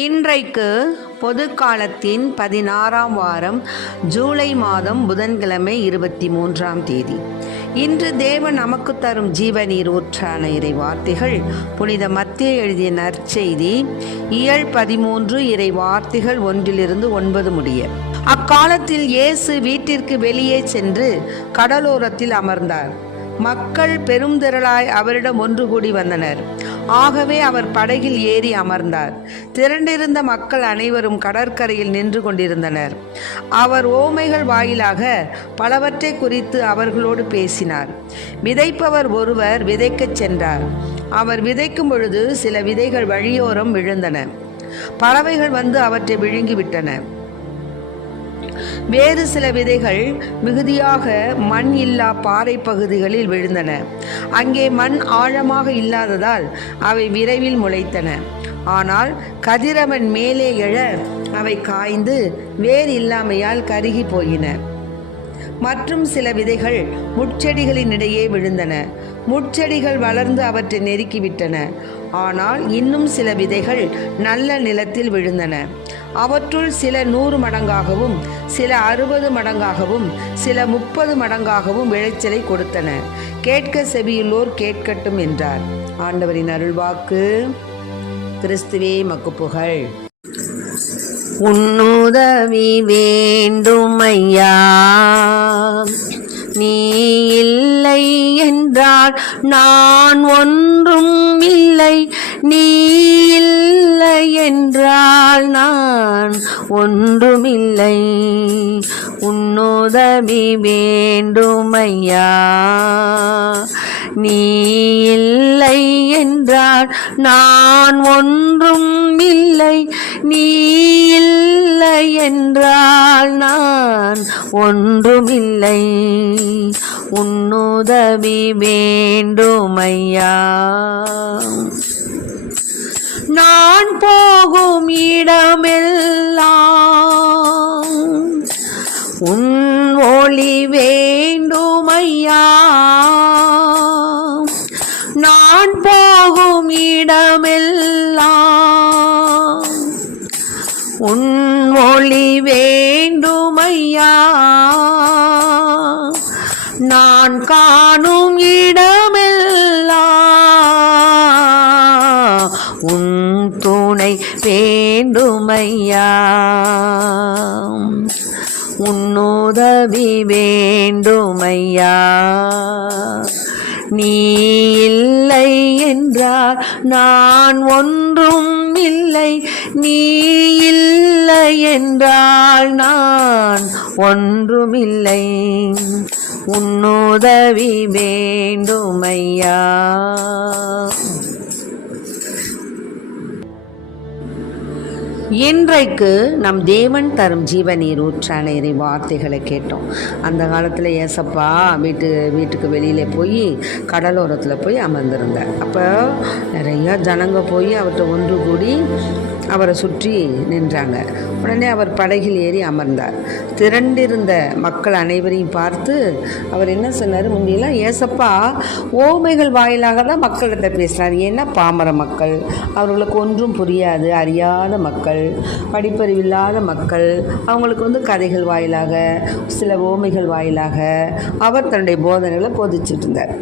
இன்றைக்கு பொது காலத்தின் 16ஆம் வாரம் ஜூலை மாதம் புதன்கிழமை 23ஆம் தேதி. இன்று தேவன் நமக்கு தரும் ஜீவநீர் ஊற்றான இறை வார்த்தைகள் புனித மத்தேயு எழுதிய நற்செய்தி இயல் 13 இறை வார்த்தைகள் 1-9 முடிய. அக்காலத்தில் இயேசு வீட்டிற்கு வெளியே சென்று கடலோரத்தில் அமர்ந்தார். மக்கள் பெரும் திரளாய் அவரிடம் ஒன்று கூடி வந்தனர். ஆகவே அவர் படகில் ஏறி அமர்ந்தார். திரண்டிருந்த மக்கள் அனைவரும் கடற்கரையில் நின்று கொண்டிருந்தனர். அவர் ஓமைகள் வாயிலாக பலவற்றை குறித்து அவர்களோடு பேசினார். விதைப்பவர் ஒருவர் விதைக்கச் சென்றார். அவர் விதைக்கும் பொழுது சில விதைகள் வழியோரம் விழுந்தன. பறவைகள் வந்து அவற்றை விழுங்கிவிட்டன. வேறு சில விதைகள் மிகுதியாக மண் இல்லா பாறை பகுதிகளில் விழுந்தன. அங்கே மண் ஆழமாக இல்லாததால் அவை விரைவில் முளைத்தன. ஆனால் கதிரவன் மேலே எழ அவை காய்ந்து வேர் இல்லாமையால் கருகி போயின. மற்றும் சில விதைகள் முட்செடிகளின் இடையே விழுந்தன. முட்செடிகள் வளர்ந்து அவற்றை நெருக்கிவிட்டன. ஆனால் இன்னும் சில விதைகள் நல்ல நிலத்தில் விழுந்தன. அவற்றுள் சில 100 மடங்காகவும், சில 60 மடங்காகவும், சில 30 மடங்காகவும் விளைச்சலை கொடுத்தன. கேட்க செவியுள்ளோர் கேட்கட்டும் என்றார். ஆண்டவரின் அருள்வாக்கு. கிறிஸ்துவே மக்கு புகழ். உன்னுதவி வேண்டுமையா, நீ இல்லை என்றால் நான் ஒன்றும் இல்லை, நீ இல்லை என்றால் நான் ஒன்றுமில்லை. உன்னுதவி வேண்டுமையா, நீ இல்லை என்றால் நான் ஒன்றும் இல்லை, நீ இல்லை என்றால் நான் ஒன்றுமில்லை. உன்னுதவி வேண்டுமையா. நான் போகும் இடமெல்லாம் உன் ஒளி வேண்டுமையா. நான் போகும் இடமெல்லாம் உன் ஒளி வேண்டுமையா. நான் காணும் இடமெல்லாம் உன் துணை வேண்டுமையா. உன்னுதவி வேண்டுமையா. நீ இல்லை என்றால் நான் ஒன்றும் இல்லை, நீ இல்லை என்றால் நான் ஒன்றுமில்லை. உன்னுதவி வேண்டுமையா. இன்றைக்கு நம் தேவன் தரும் ஜீவநீர் ஊற்றான இறை வார்த்தைகளை கேட்டோம். அந்த காலத்தில் ஏசப்பா வீட்டுக்கு வெளியில போய் கடலோரத்தில் போய் அமர்ந்திருந்தார். அப்போ நிறையா ஜனங்க போய் அவர்கிட்ட ஒன்று கூடி அவரை சுற்றி நின்றாங்க. உடனே அவர் படகில் ஏறி அமர்ந்தார். திரண்டிருந்த மக்கள் அனைவரையும் பார்த்து அவர் என்ன சொன்னார், முந்தியெல்லாம் ஏசப்பா ஓமைகள் வாயிலாக தான் மக்கள்கிட்ட பேசினார். ஏன்னா பாமர மக்கள், அவர்களுக்கு ஒன்றும் புரியாது, அறியாத மக்கள், படிப்பறிவில்லாத மக்கள், அவங்களுக்கு கதைகள் வாயிலாக சில ஓமைகள் வாயிலாக அவர் தன்னுடைய போதனைகளை போதிச்சுட்டு இருந்தார்.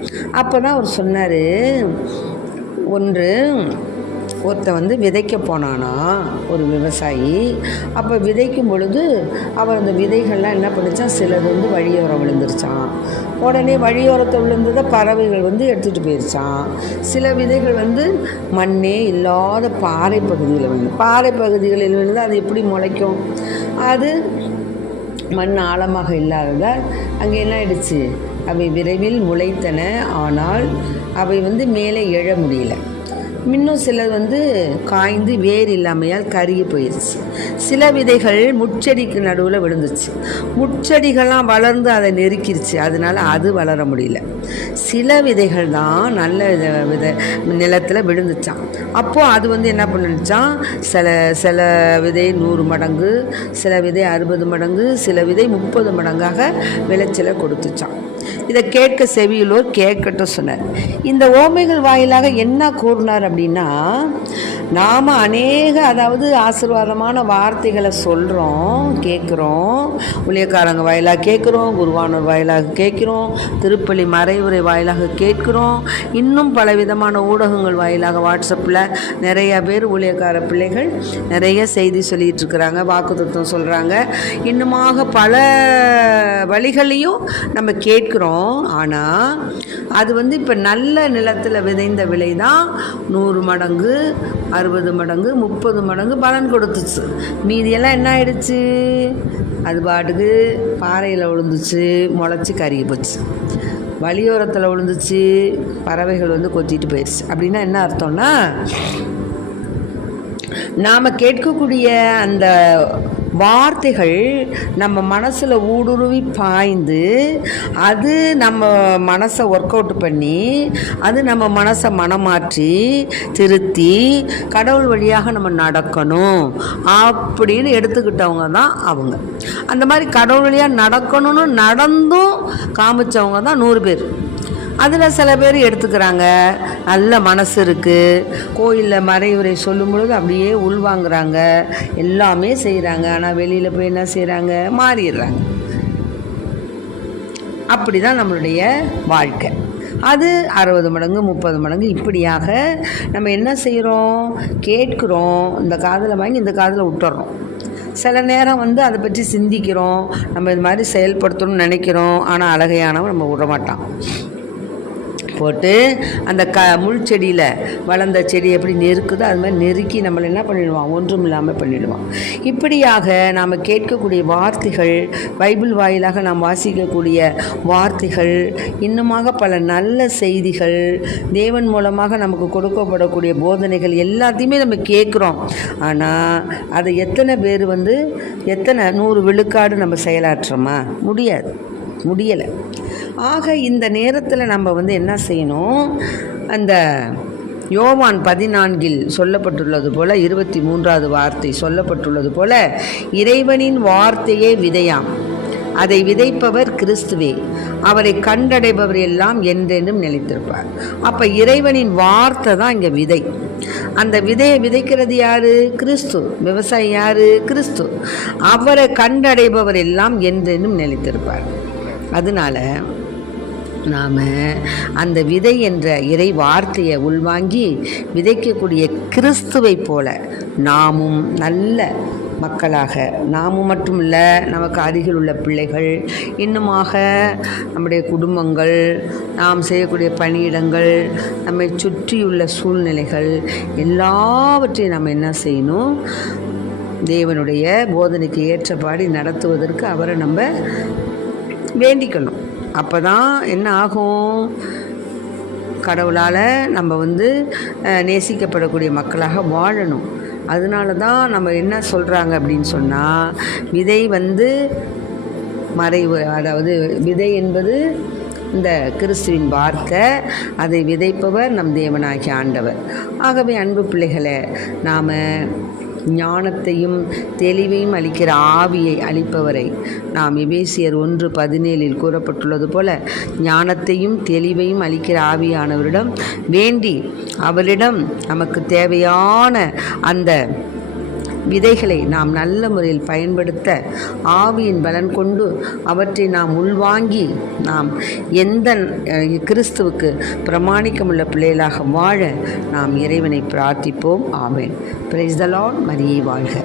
அப்போ தான் அவர் சொன்னார், ஒருத்தன் விதைக்க போனானா ஒரு விவசாயி. அப்போ விதைக்கும் பொழுது அவர் அந்த விதைகள்லாம் என்ன பண்ணிச்சான், சிலது வழியோரம் விழுந்துருச்சான். உடனே வழியோரத்தை விழுந்ததை பறவைகள் எடுத்துகிட்டு போயிடுச்சான். சில விதைகள் மண்ணே இல்லாத பாறை பகுதியில் பாறை பகுதிகளில் விழுந்து அது எப்படி முளைக்கும்? அது மண் ஆழமாக இல்லாததால் அங்கே என்ன ஆயிடுச்சு, அவை விரைவில் முளைத்தன. ஆனால் அவை மேலே எழ முடியல. இன்னும் சிலது காய்ந்து வேர் இல்லாமையால் கருகி போயிடுச்சு. சில விதைகள் முட்செடிக்கு நடுவில் விழுந்துச்சு. முட்செடிகள்லாம் வளர்ந்து அதை நெருக்கிடுச்சு, அதனால அது வளர முடியல. சில விதைகள் தான் நல்ல நிலத்தில் விழுந்துச்சான். அப்போது அது என்ன பண்ணிச்சான், சில விதை 100 மடங்கு, சில விதை 60 மடங்கு, சில விதை 30 மடங்காக விளைச்சலை கொடுத்துச்சான். இதை கேட்க செவியுள்ளோர் கேட்கட்டும் சொன்னார். இந்த ஓமைகள் வாயிலாக என்ன கூறினார் அப்படின்னா, நாம் அதாவது ஆசீர்வாதமான வார்த்தைகளை சொல்கிறோம், கேட்குறோம், ஊழியக்காரங்க வாயிலாக கேட்குறோம், குருவானோர் வாயிலாக கேட்குறோம், திருப்பலி மறைவுரை வாயிலாக கேட்குறோம், இன்னும் பலவிதமான ஊடகங்கள் வாயிலாக வாட்ஸ்அப்பில் நிறைய பேர் ஊழியக்கார பிள்ளைகள் நிறைய செய்தி சொல்லிகிட்டு இருக்கிறாங்க, வாக்குத்தத்தம் சொல்கிறாங்க, இன்னுமாக பல வழிகளையும் நம்ம கேட்குறோம். ஆனால் அது இப்போ நல்ல நிலத்தில் விதைந்த விலை தான் 100 மடங்கு 60 மடங்கு 30 மடங்கு பலன் கொடுத்துச்சு. மீதியெல்லாம் என்ன ஆயிடுச்சு, அது பாட்டுக்கு பாறையில் விழுந்துச்சு, முளைச்சி கருகி போச்சு, வழியோரத்தில் விழுந்துச்சு, பறவைகள் கொத்திட்டு போயிடுச்சு. அப்படின்னா என்ன அர்த்தம்னா, நாம் கேட்கக்கூடிய அந்த வார்த்தைகள் நம்ம மனசில் ஊடுருவி பாய்ந்து அது நம்ம மனசை ஒர்க் அவுட் பண்ணி அது நம்ம மனசை மனமாற்றி திருத்தி கடவுள் வழியாக நம்ம நடக்கணும் அப்படின்னு எடுத்துக்கிட்டவங்க தான் அவங்க. அந்த மாதிரி கடவுள் வழியாக நடக்கணும்னு நடந்தும் காமிச்சவங்க தான் 100 பேர். அதில் சில பேர் எடுத்துக்கிறாங்க, நல்ல மனசு இருக்குது, கோயிலில் மறைவுரை சொல்லும் பொழுது அப்படியே உள்வாங்கிறாங்க, எல்லாமே செய்கிறாங்க. ஆனால் வெளியில் போய் என்ன செய்கிறாங்க, மாறிடுறாங்க. அப்படி தான் நம்மளுடைய வாழ்க்கை. அது 60 மடங்கு 30 மடங்கு இப்படியாக நம்ம என்ன செய்கிறோம், கேட்குறோம், இந்த காதில் வாங்கி இந்த காதில் விட்டுறோம். சில நேரம் அதை பற்றி சிந்திக்கிறோம், நம்ம இது மாதிரி செயல்படுத்தணும்னு நினைக்கிறோம். ஆனால் அழகையானவன் நம்ம விடமாட்டான். போட்டு அந்த முள் செடியில் வளர்ந்த செடி எப்படி நெருக்குதோ அது மாதிரி நெருக்கி நம்மளை என்ன பண்ணிடுவான், ஒன்றும் இல்லாமல் பண்ணிடுவான். இப்படியாக நாம் கேட்கக்கூடிய வார்த்தைகள், பைபிள் வாயிலாக நாம் வாசிக்கக்கூடிய வார்த்தைகள், இன்னுமாக பல நல்ல செய்திகள், தேவன் மூலமாக நமக்கு கொடுக்கப்படக்கூடிய போதனைகள் எல்லாத்தையுமே நம்ம கேட்குறோம். ஆனால் அதை எத்தனை பேர் எத்தனை 100 விழுக்காடு நம்ம செயலாற்றுறோமா? முடியலை. ஆக இந்த நேரத்தில் நம்ம என்ன செய்யணும், அந்த யோவான் 14 சொல்லப்பட்டுள்ளது போல 23வது வார்த்தை சொல்லப்பட்டுள்ளது போல, இறைவனின் வார்த்தையே விதையாம், அதை விதைப்பவர் கிறிஸ்துவே, அவரை கண்டடைபவர் எல்லாம் என்றென்றும் நிலைத்திருப்பார். அப்போ இறைவனின் வார்த்தை தான் இங்கே விதை. அந்த விதையை விதைக்கிறது யாரு? கிறிஸ்து. விவசாயி யாரு? கிறிஸ்து. அவரை கண்டடைபவர் எல்லாம் என்றென்றும் நிலைத்திருப்பார். அதனால நாம் அந்த விதை என்ற இறை வார்த்தையை உள்வாங்கி விதைக்கக்கூடிய கிறிஸ்துவை போல நாமும் நல்ல மக்களாக, நாமும் மட்டும் இல்லை, நமக்கு அருகில் உள்ள பிள்ளைகள், இன்னுமாக நம்முடைய குடும்பங்கள், நாம் செய்யக்கூடிய பணியிடங்கள், நம்மை சுற்றியுள்ள சூழ்நிலைகள் எல்லாவற்றையும் நம்ம என்ன செய்யணும், தேவனுடைய போதனைக்கு ஏற்றபாடி நடத்துவதற்கு அவரை நம்ம வேண்டிக்கணும். அப்போ தான் என்ன ஆகும், கடவுளால் நம்ம நேசிக்கப்படக்கூடிய மக்களாக வாழணும். அதனால தான் நம்ம என்ன சொல்கிறாங்க அப்படின்னு சொன்னால், விதை மறைவு, அதாவது விதை என்பது இந்த கிறிஸ்துவின் வார்த்தை, அதை விதைப்பவர் நம் தேவனாகிய ஆண்டவர். ஆகவே அன்பு பிள்ளைகளை, நாம் ஞானத்தையும் தெளிவையும் அளிக்கிற ஆவியை அளிப்பவரை நாம் எபேசியர் 1:17 கூறப்பட்டுள்ளது போல ஞானத்தையும் தெளிவையும் அளிக்கிற ஆவியானவரிடம் வேண்டி அவரிடம் நமக்கு தேவையான அந்த விதைகளை நாம் நல்ல முறையில் பயன்படுத்த ஆவியின் பலன் கொண்டு அவற்றை நாம் உள்வாங்கி நாம் எந்த கிறிஸ்துவுக்கு பிரமாணிக்கமுள்ள பிள்ளைகளாக வாழ நாம் இறைவனை பிரார்த்திப்போம். ஆமென். Praise the Lord. மரியே வாழ்க.